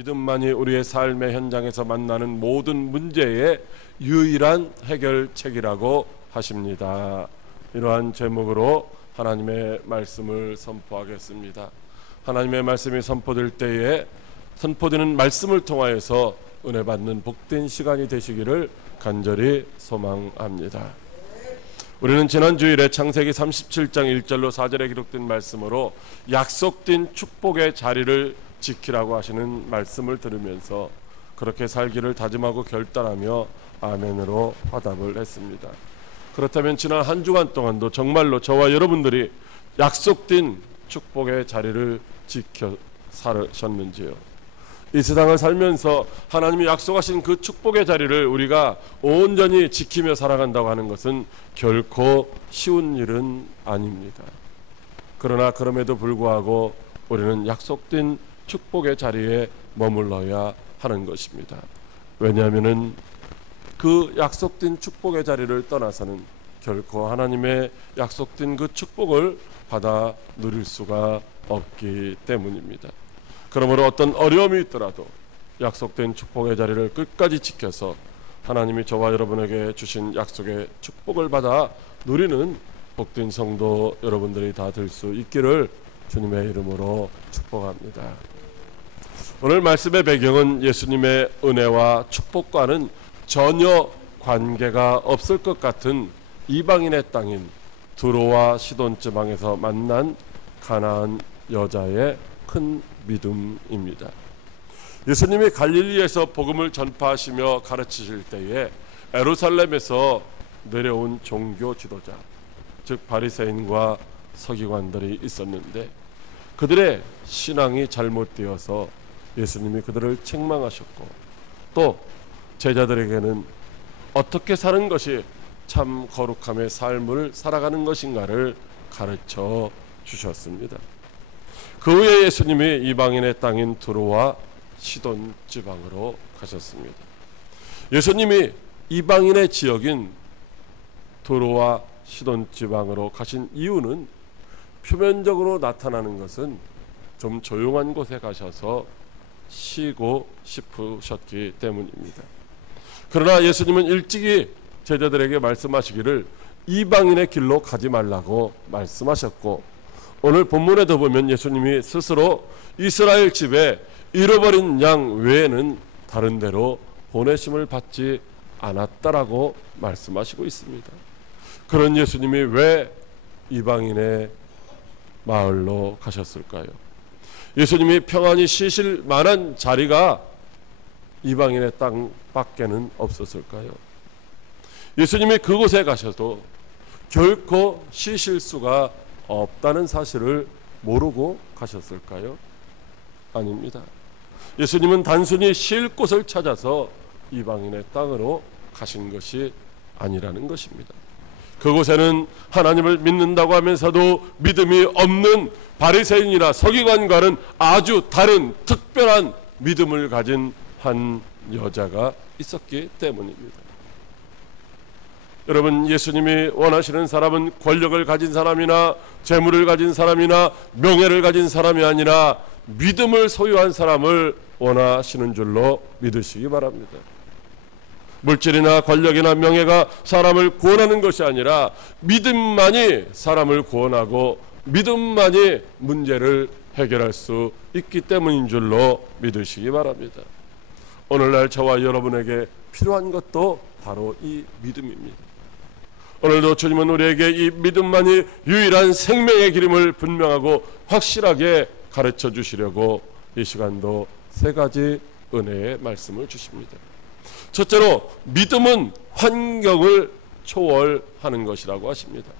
믿음만이 우리의 삶의 현장에서 만나는 모든 문제의 유일한 해결책이라고 하십니다. 이러한 제목으로 하나님의 말씀을 선포하겠습니다. 하나님의 말씀이 선포될 때에 선포되는 말씀을 통하여서 은혜 받는 복된 시간이 되시기를 간절히 소망합니다. 우리는 지난 주일에 창세기 37장 1절로 4절에 기록된 말씀으로 약속된 축복의 자리를 지키라고 하시는 말씀을 들으면서 그렇게 살기를 다짐하고 결단하며 아멘으로 화답을 했습니다. 그렇다면 지난 한 주간 동안도 정말로 저와 여러분들이 약속된 축복의 자리를 지켜 살으셨는지요? 이 세상을 살면서 하나님이 약속하신 그 축복의 자리를 우리가 온전히 지키며 살아간다고 하는 것은 결코 쉬운 일은 아닙니다. 그러나 그럼에도 불구하고 우리는 약속된 축복의 자리에 머물러야 하는 것입니다. 왜냐하면 그 약속된 축복의 자리를 떠나서는 결코 하나님의 약속된 그 축복을 받아 누릴 수가 없기 때문입니다. 그러므로 어떤 어려움이 있더라도 약속된 축복의 자리를 끝까지 지켜서 하나님이 저와 여러분에게 주신 약속의 축복을 받아 누리는 복된 성도 여러분들이 다 될 수 있기를 주님의 이름으로 축복합니다. 오늘 말씀의 배경은 예수님의 은혜와 축복과는 전혀 관계가 없을 것 같은 이방인의 땅인 두로와 시돈 지방에서 만난 가나안 여자의 큰 믿음입니다. 예수님이 갈릴리에서 복음을 전파하시며 가르치실 때에 예루살렘에서 내려온 종교 지도자, 즉 바리새인과 서기관들이 있었는데 그들의 신앙이 잘못되어서 예수님이 그들을 책망하셨고 또 제자들에게는 어떻게 사는 것이 참 거룩함의 삶을 살아가는 것인가를 가르쳐 주셨습니다. 그 후에 예수님이 이방인의 땅인 두로와 시돈 지방으로 가셨습니다. 예수님이 이방인의 지역인 두로와 시돈 지방으로 가신 이유는 표면적으로 나타나는 것은 좀 조용한 곳에 가셔서 쉬고 싶으셨기 때문입니다. 그러나 예수님은 일찍이 제자들에게 말씀하시기를 이방인의 길로 가지 말라고 말씀하셨고 오늘 본문에도 보면 예수님이 스스로 이스라엘 집에 잃어버린 양 외에는 다른 데로 보내심을 받지 않았다라고 말씀하시고 있습니다. 그런 예수님이 왜 이방인의 마을로 가셨을까요? 예수님이 평안히 쉬실 만한 자리가 이방인의 땅 밖에는 없었을까요? 예수님이 그곳에 가셔도 결코 쉬실 수가 없다는 사실을 모르고 가셨을까요? 아닙니다. 예수님은 단순히 쉴 곳을 찾아서 이방인의 땅으로 가신 것이 아니라는 것입니다. 그곳에는 하나님을 믿는다고 하면서도 믿음이 없는 바리새인이나 서기관과는 아주 다른 특별한 믿음을 가진 한 여자가 있었기 때문입니다. 여러분, 예수님이 원하시는 사람은 권력을 가진 사람이나 재물을 가진 사람이나 명예를 가진 사람이 아니라 믿음을 소유한 사람을 원하시는 줄로 믿으시기 바랍니다. 물질이나 권력이나 명예가 사람을 구원하는 것이 아니라 믿음만이 사람을 구원하고 믿음만이 문제를 해결할 수 있기 때문인 줄로 믿으시기 바랍니다. 오늘날 저와 여러분에게 필요한 것도 바로 이 믿음입니다. 오늘도 주님은 우리에게 이 믿음만이 유일한 생명의 길임을 분명하고 확실하게 가르쳐 주시려고 이 시간도 세 가지 은혜의 말씀을 주십니다. 첫째로 믿음은 환경을 초월하는 것이라고 하십니다.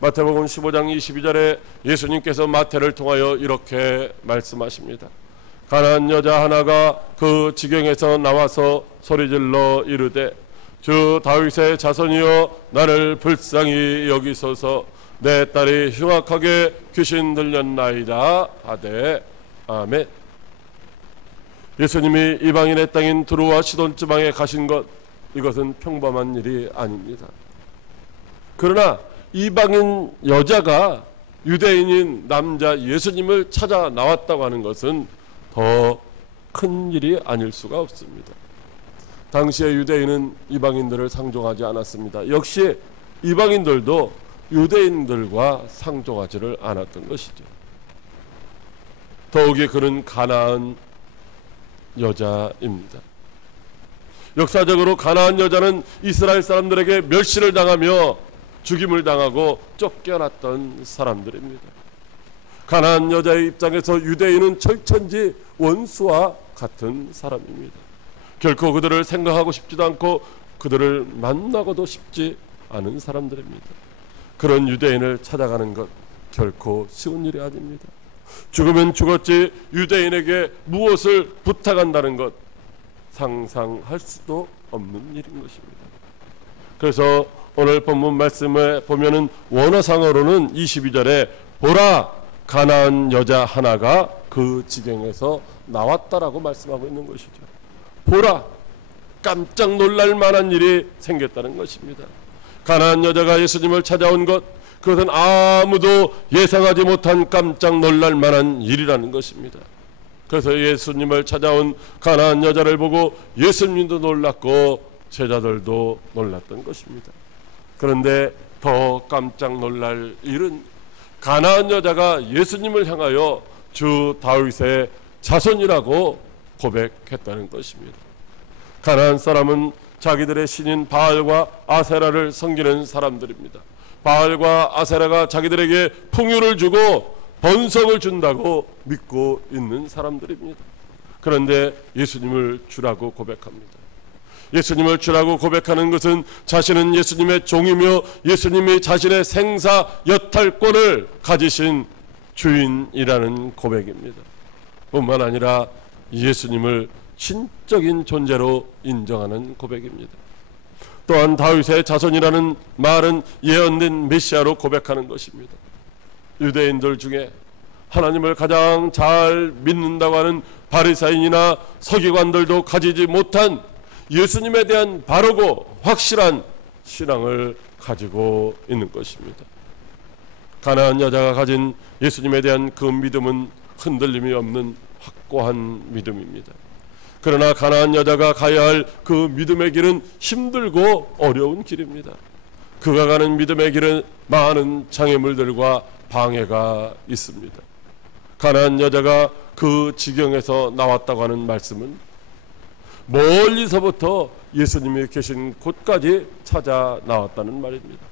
마태복음 15장 22절에 예수님께서 마태를 통하여 이렇게 말씀하십니다. 가난한 여자 하나가 그 지경에서 나와서 소리질러 이르되 주 다윗의 자손이여 나를 불쌍히 여기소서 내 딸이 흉악하게 귀신 들렸나이다 하되 아멘. 예수님이 이방인의 땅인 두로와 시돈 지방에 가신 것 이것은 평범한 일이 아닙니다. 그러나 이방인 여자가 유대인인 남자 예수님을 찾아 나왔다고 하는 것은 더 큰 일이 아닐 수가 없습니다. 당시의 유대인은 이방인들을 상종하지 않았습니다. 역시 이방인들도 유대인들과 상종하지를 않았던 것이죠. 더욱이 그는 가나안 여자입니다. 역사적으로 가나안 여자는 이스라엘 사람들에게 멸시를 당하며 죽임을 당하고 쫓겨났던 사람들입니다. 가나안 여자의 입장에서 유대인은 철천지 원수와 같은 사람입니다. 결코 그들을 생각하고 싶지도 않고 그들을 만나고도 싶지 않은 사람들입니다. 그런 유대인을 찾아가는 것 결코 쉬운 일이 아닙니다. 죽으면 죽었지 유대인에게 무엇을 부탁한다는 것 상상할 수도 없는 일인 것입니다. 그래서 오늘 본문 말씀에 보면은 원어상어로는 22절에 보라 가나안 여자 하나가 그 지경에서 나왔다라고 말씀하고 있는 것이죠. 보라, 깜짝 놀랄 만한 일이 생겼다는 것입니다. 가나안 여자가 예수님을 찾아온 것, 그것은 아무도 예상하지 못한 깜짝 놀랄 만한 일이라는 것입니다. 그래서 예수님을 찾아온 가나안 여자를 보고 예수님도 놀랐고 제자들도 놀랐던 것입니다. 그런데 더 깜짝 놀랄 일은 가나안 여자가 예수님을 향하여 주 다윗의 자손이라고 고백했다는 것입니다. 가나안 사람은 자기들의 신인 바알과 아세라를 섬기는 사람들입니다. 바알과 아세라가 자기들에게 풍요를 주고 번성을 준다고 믿고 있는 사람들입니다. 그런데 예수님을 주라고 고백합니다. 예수님을 주라고 고백하는 것은 자신은 예수님의 종이며 예수님이 자신의 생사 여탈권을 가지신 주인이라는 고백입니다. 뿐만 아니라 예수님을 신적인 존재로 인정하는 고백입니다. 또한 다윗의 자손이라는 말은 예언된 메시아로 고백하는 것입니다. 유대인들 중에 하나님을 가장 잘 믿는다고 하는 바리사인이나 서기관들도 가지지 못한 예수님에 대한 바르고 확실한 신앙을 가지고 있는 것입니다. 가나안 여자가 가진 예수님에 대한 그 믿음은 흔들림이 없는 확고한 믿음입니다. 그러나 가나안 여자가 가야 할 그 믿음의 길은 힘들고 어려운 길입니다. 그가 가는 믿음의 길은 많은 장애물들과 방해가 있습니다. 가나안 여자가 그 지경에서 나왔다고 하는 말씀은 멀리서부터 예수님이 계신 곳까지 찾아 나왔다는 말입니다.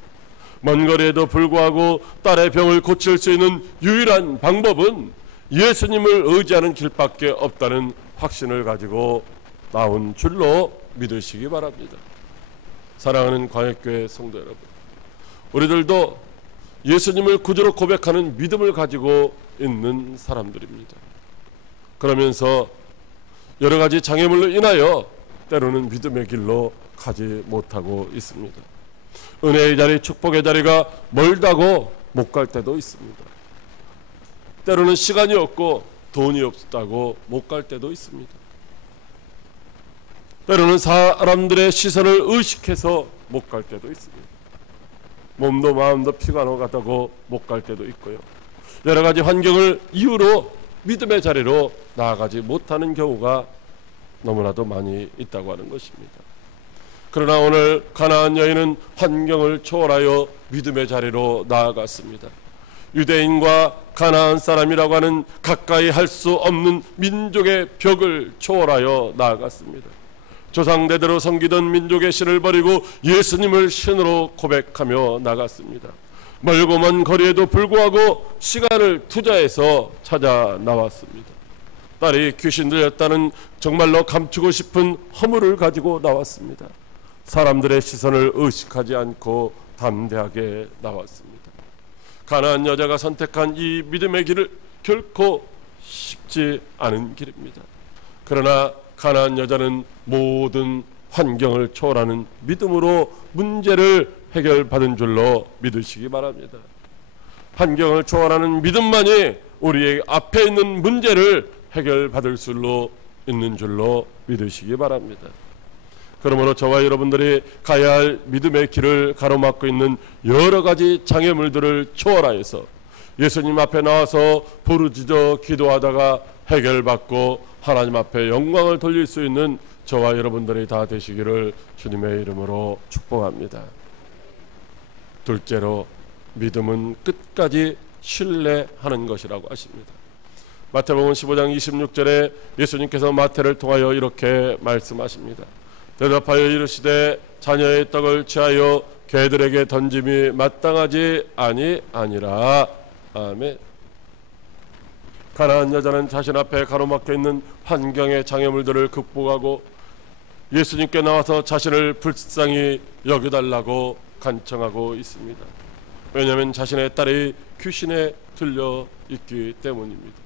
먼 거리에도 불구하고 딸의 병을 고칠 수 있는 유일한 방법은 예수님을 의지하는 길밖에 없다는 확신을 가지고 나온 줄로 믿으시기 바랍니다. 사랑하는 광역교회 성도 여러분, 우리들도 예수님을 구주로 고백하는 믿음을 가지고 있는 사람들입니다. 그러면서 여러 가지 장애물로 인하여 때로는 믿음의 길로 가지 못하고 있습니다. 은혜의 자리, 축복의 자리가 멀다고 못 갈 때도 있습니다. 때로는 시간이 없고 돈이 없다고 못 갈 때도 있습니다. 때로는 사람들의 시선을 의식해서 못 갈 때도 있습니다. 몸도 마음도 피곤하다고 못 갈 때도 있고요. 여러 가지 환경을 이유로 믿음의 자리로 나아가지 못하는 경우가 너무나도 많이 있다고 하는 것입니다. 그러나 오늘 가나안 여인은 환경을 초월하여 믿음의 자리로 나아갔습니다. 유대인과 가나안 사람이라고 하는 가까이 할 수 없는 민족의 벽을 초월하여 나아갔습니다. 조상대대로 섬기던 민족의 신을 버리고 예수님을 신으로 고백하며 나갔습니다. 멀고 먼 거리에도 불구하고 시간을 투자해서 찾아 나왔습니다. 딸이 귀신 들렸다는 정말로 감추고 싶은 허물을 가지고 나왔습니다. 사람들의 시선을 의식하지 않고 담대하게 나왔습니다. 가나안 여자가 선택한 이 믿음의 길을 결코 쉽지 않은 길입니다. 그러나 가나안 여자는 모든 환경을 초월하는 믿음으로 문제를 해결받은 줄로 믿으시기 바랍니다. 환경을 초월하는 믿음만이 우리의 앞에 있는 문제를 해결받을 수 있는 줄로 믿으시기 바랍니다. 그러므로 저와 여러분들이 가야 할 믿음의 길을 가로막고 있는 여러 가지 장애물들을 초월하여서 예수님 앞에 나와서 부르짖어 기도하다가 해결받고 하나님 앞에 영광을 돌릴 수 있는 저와 여러분들이 다 되시기를 주님의 이름으로 축복합니다. 둘째로 믿음은 끝까지 신뢰하는 것이라고 하십니다. 마태복음 15장 26절에 예수님께서 마태를 통하여 이렇게 말씀하십니다. 대답하여 이르시되 자녀의 떡을 취하여 개들에게 던짐이 마땅하지 아니라. 아멘. 가난한 여자는 자신 앞에 가로막혀 있는 환경의 장애물들을 극복하고 예수님께 나와서 자신을 불쌍히 여겨달라고 간청하고 있습니다. 왜냐하면 자신의 딸이 귀신에 들려 있기 때문입니다.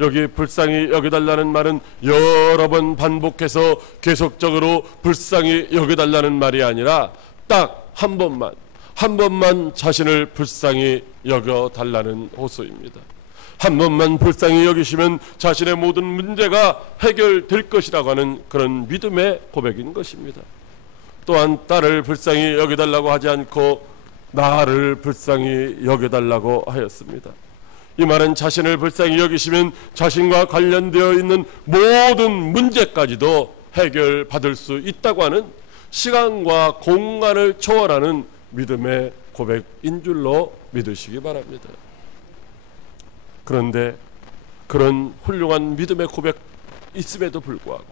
여기 불쌍히 여겨달라는 말은 여러 번 반복해서 계속적으로 불쌍히 여겨달라는 말이 아니라 딱 한 번만 자신을 불쌍히 여겨달라는 호소입니다. 한 번만 불쌍히 여기시면 자신의 모든 문제가 해결될 것이라고 하는 그런 믿음의 고백인 것입니다. 또한 딸을 불쌍히 여겨달라고 하지 않고 나를 불쌍히 여겨달라고 하였습니다. 이 말은 자신을 불쌍히 여기시면 자신과 관련되어 있는 모든 문제까지도 해결받을 수 있다고 하는 시간과 공간을 초월하는 믿음의 고백인 줄로 믿으시기 바랍니다. 그런데 그런 훌륭한 믿음의 고백 있음에도 불구하고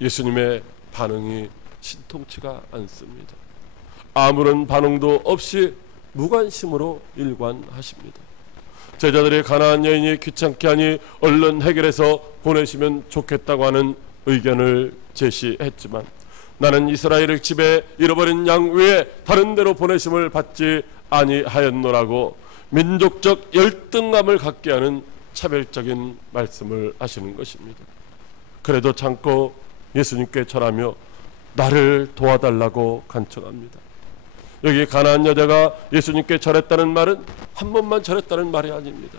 예수님의 반응이 신통치가 않습니다. 아무런 반응도 없이 무관심으로 일관하십니다. 제자들이 가난한 여인이 귀찮게 하니 얼른 해결해서 보내시면 좋겠다고 하는 의견을 제시했지만 나는 이스라엘의 집에 잃어버린 양 외에 다른 데로 보내심을 받지 아니하였노라고 민족적 열등감을 갖게 하는 차별적인 말씀을 하시는 것입니다. 그래도 참고 예수님께 절하며 나를 도와달라고 간청합니다. 여기 가난한 여자가 예수님께 절했다는 말은 한 번만 절했다는 말이 아닙니다.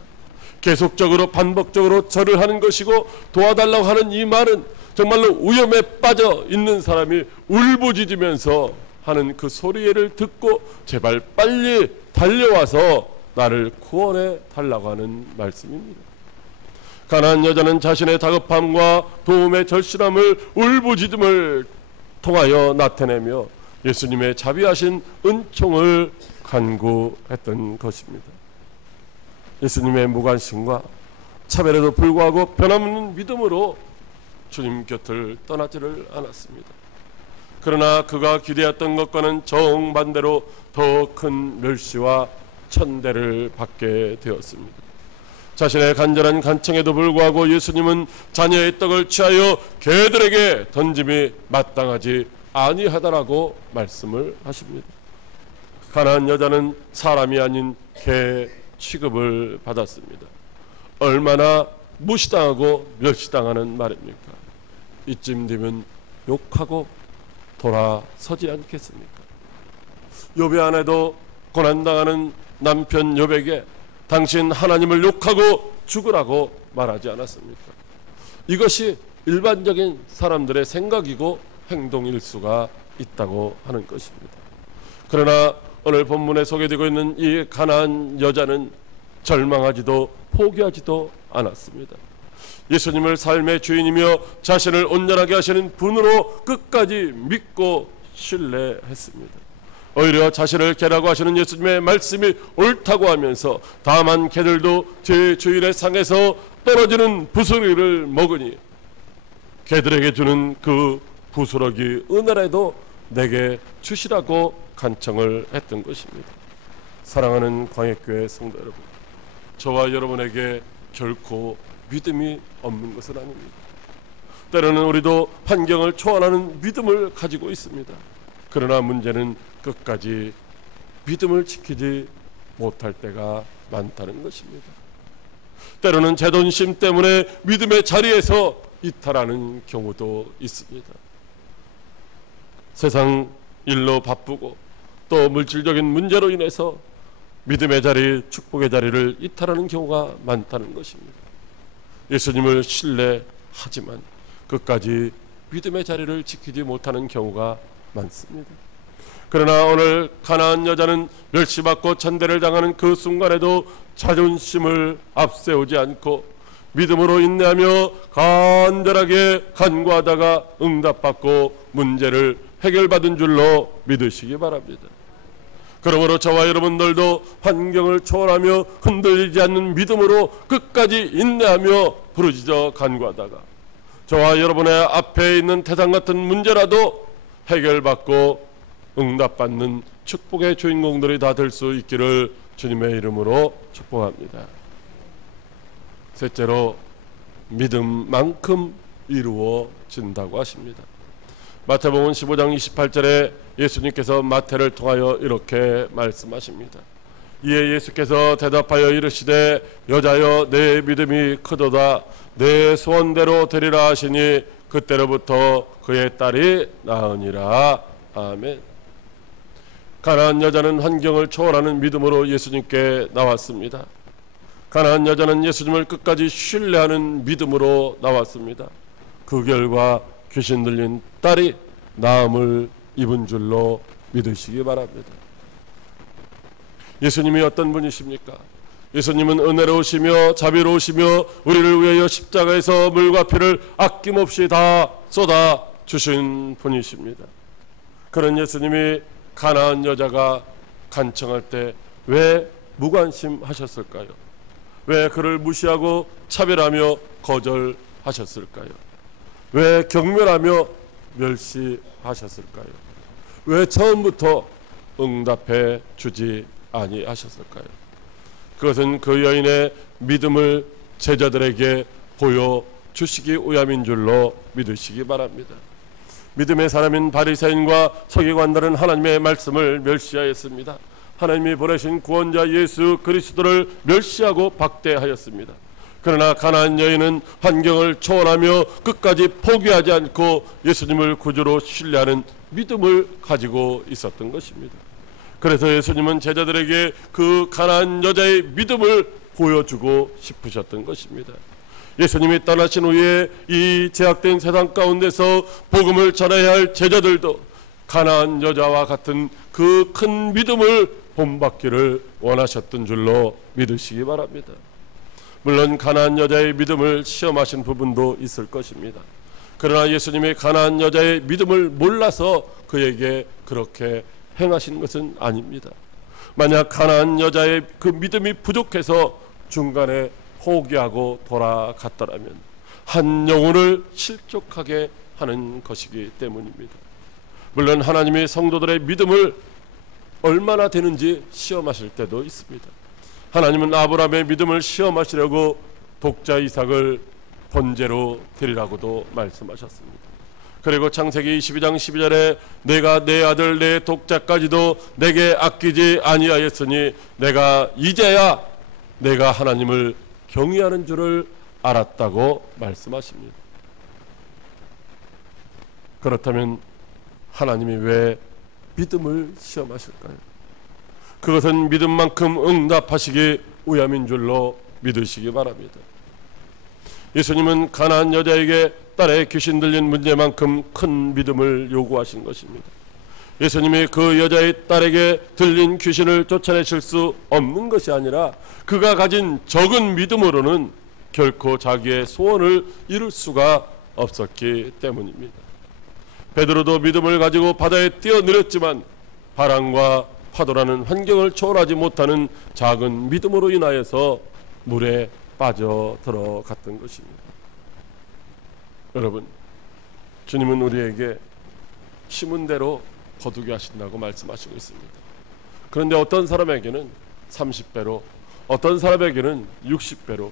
계속적으로 반복적으로 절을 하는 것이고 도와달라고 하는 이 말은 정말로 위험에 빠져 있는 사람이 울부짖으면서 하는 그 소리를 듣고 제발 빨리 달려와서 나를 구원해 달라고 하는 말씀입니다. 가난한 여자는 자신의 다급함과 도움의 절실함을 울부짖음을 통하여 나타내며 예수님의 자비하신 은총을 간구했던 것입니다. 예수님의 무관심과 차별에도 불구하고 변함없는 믿음으로 주님 곁을 떠나지를 않았습니다. 그러나 그가 기대했던 것과는 정반대로 더 큰 멸시와 천대를 받게 되었습니다. 자신의 간절한 간청에도 불구하고 예수님은 자녀의 떡을 취하여 개들에게 던짐이 마땅하지 아니하다라고 말씀을 하십니다. 가난한 여자는 사람이 아닌 개 취급을 받았습니다. 얼마나 무시당하고 멸시당하는 말입니까? 이쯤 되면 욕하고 돌아서지 않겠습니까? 욥의 아내도 고난당하는 남편 욥에게 당신 하나님을 욕하고 죽으라고 말하지 않았습니까? 이것이 일반적인 사람들의 생각이고 행동일 수가 있다고 하는 것입니다. 그러나 오늘 본문에 소개되고 있는 이 가난한 여자는 절망하지도 포기하지도 않았습니다. 예수님을 삶의 주인이며 자신을 온전하게 하시는 분으로 끝까지 믿고 신뢰했습니다. 오히려 자신을 개라고 하시는 예수님의 말씀이 옳다고 하면서 다만 개들도 제 주인의 상에서 떨어지는 부스러기를 먹으니 개들에게 주는 그 부스러기 은혜라도 내게 주시라고 간청을 했던 것입니다. 사랑하는 광역교회 성도 여러분, 저와 여러분에게 결코 믿음이 없는 것은 아닙니다. 때로는 우리도 환경을 초월하는 믿음을 가지고 있습니다. 그러나 문제는 끝까지 믿음을 지키지 못할 때가 많다는 것입니다. 때로는 자존심 때문에 믿음의 자리에서 이탈하는 경우도 있습니다. 세상 일로 바쁘고 또 물질적인 문제로 인해서 믿음의 자리, 축복의 자리를 이탈하는 경우가 많다는 것입니다. 예수님을 신뢰하지만 끝까지 믿음의 자리를 지키지 못하는 경우가 많습니다. 그러나 오늘 가난한 여자는 멸시받고 천대를 당하는 그 순간에도 자존심을 앞세우지 않고 믿음으로 인내하며 간절하게 간구하다가 응답받고 문제를 해결받은 줄로 믿으시기 바랍니다. 그러므로 저와 여러분들도 환경을 초월하며 흔들리지 않는 믿음으로 끝까지 인내하며 부르짖어 간구하다가 저와 여러분의 앞에 있는 태산 같은 문제라도 해결받고 응답받는 축복의 주인공들이 다 될 수 있기를 주님의 이름으로 축복합니다. 셋째로 믿음만큼 이루어진다고 하십니다. 마태복음 15장 28절에 예수님께서 마태를 통하여 이렇게 말씀하십니다. 이에 예수께서 대답하여 이르시되 여자여 내 믿음이 크도다 내 소원대로 되리라 하시니 그때로부터 그의 딸이 나으니라. 아멘. 가나안 여자는 환경을 초월하는 믿음으로 예수님께 나왔습니다. 가나안 여자는 예수님을 끝까지 신뢰하는 믿음으로 나왔습니다. 그 결과 귀신 들린 딸이 나음을 입은 줄로 믿으시기 바랍니다. 예수님이 어떤 분이십니까? 예수님은 은혜로우시며 자비로우시며 우리를 위하여 십자가에서 물과 피를 아낌없이 다 쏟아 주신 분이십니다. 그런 예수님이 가나안 여자가 간청할 때 왜 무관심하셨을까요? 왜 그를 무시하고 차별하며 거절하셨을까요? 왜 경멸하며 멸시하셨을까요? 왜 처음부터 응답해 주지 아니하셨을까요? 그것은 그 여인의 믿음을 제자들에게 보여주시기 위함인 줄로 믿으시기 바랍니다. 믿음의 사람인 바리새인과 서기관들은 하나님의 말씀을 멸시하였습니다. 하나님이 보내신 구원자 예수 그리스도를 멸시하고 박대하였습니다. 그러나 가나안 여인은 환경을 초월하며 끝까지 포기하지 않고 예수님을 구주로 신뢰하는 믿음을 가지고 있었던 것입니다. 그래서 예수님은 제자들에게 그 가나안 여자의 믿음을 보여주고 싶으셨던 것입니다. 예수님이 떠나신 후에 이 제약된 세상 가운데서 복음을 전해야 할 제자들도 가나안 여자와 같은 그 큰 믿음을 본받기를 원하셨던 줄로 믿으시기 바랍니다. 물론 가나안 여자의 믿음을 시험하신 부분도 있을 것입니다. 그러나 예수님이 가나안 여자의 믿음을 몰라서 그에게 그렇게 행하신 것은 아닙니다. 만약 가나안 여자의 그 믿음이 부족해서 중간에 포기하고 돌아갔더라면 한 영혼을 실족하게 하는 것이기 때문입니다. 물론 하나님이 성도들의 믿음을 얼마나 되는지 시험하실 때도 있습니다. 하나님은 아브라함의 믿음을 시험하시려고 독자 이삭을 번제로 드리라고도 말씀하셨습니다. 그리고 창세기 22장 12절에 내가 내 아들 내 독자까지도 내게 아끼지 아니하였으니 내가 이제야 내가 하나님을 경외하는 줄을 알았다고 말씀하십니다. 그렇다면 하나님이 왜 믿음을 시험하실까요? 그것은 믿음만큼 응답하시기 위함인 줄로 믿으시기 바랍니다. 예수님은 가나안 여자에게 딸의 귀신 들린 문제만큼 큰 믿음을 요구하신 것입니다. 예수님이 그 여자의 딸에게 들린 귀신을 쫓아내실 수 없는 것이 아니라 그가 가진 적은 믿음으로는 결코 자기의 소원을 이룰 수가 없었기 때문입니다. 베드로도 믿음을 가지고 바다에 뛰어내렸지만 바람과 파도라는 환경을 초월하지 못하는 작은 믿음으로 인하여서 물에 빠져 들어갔던 것입니다. 여러분, 주님은 우리에게 심은 대로 거두게 하신다고 말씀하시고 있습니다. 그런데 어떤 사람에게는 30배로, 어떤 사람에게는 60배로,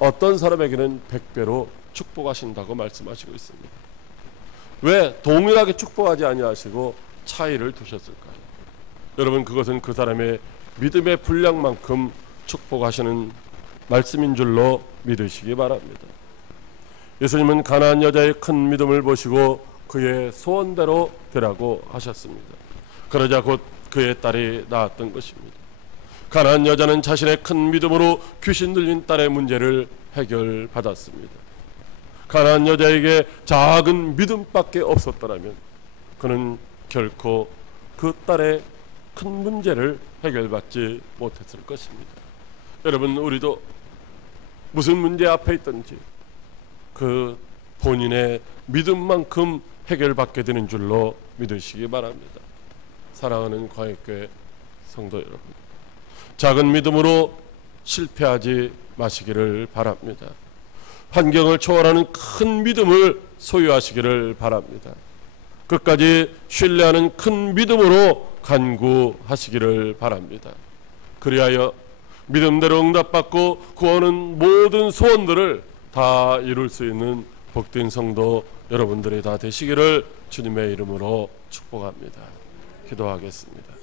어떤 사람에게는 100배로 축복하신다고 말씀하시고 있습니다. 왜 동일하게 축복하지 아니하시고 차이를 두셨을까요? 여러분, 그것은 그 사람의 믿음의 분량만큼 축복하시는 말씀인 줄로 믿으시기 바랍니다. 예수님은 가나안 여자의 큰 믿음을 보시고 그의 소원대로 되라고 하셨습니다. 그러자 곧 그의 딸이 낳았던 것입니다. 가나안 여자는 자신의 큰 믿음으로 귀신 들린 딸의 문제를 해결받았습니다. 가나안 여자에게 작은 믿음밖에 없었더라면 그는 결코 그 딸의 큰 문제를 해결받지 못했을 것입니다. 여러분, 우리도 무슨 문제 앞에 있든지 그 본인의 믿음만큼 해결받게 되는 줄로 믿으시기 바랍니다. 사랑하는 광역교회 성도 여러분, 작은 믿음으로 실패하지 마시기를 바랍니다. 환경을 초월하는 큰 믿음을 소유하시기를 바랍니다. 끝까지 신뢰하는 큰 믿음으로 간구하시기를 바랍니다. 그리하여 믿음대로 응답받고 구하는 모든 소원들을 다 이룰 수 있는 복된 성도 여러분들이 다 되시기를 주님의 이름으로 축복합니다. 기도하겠습니다.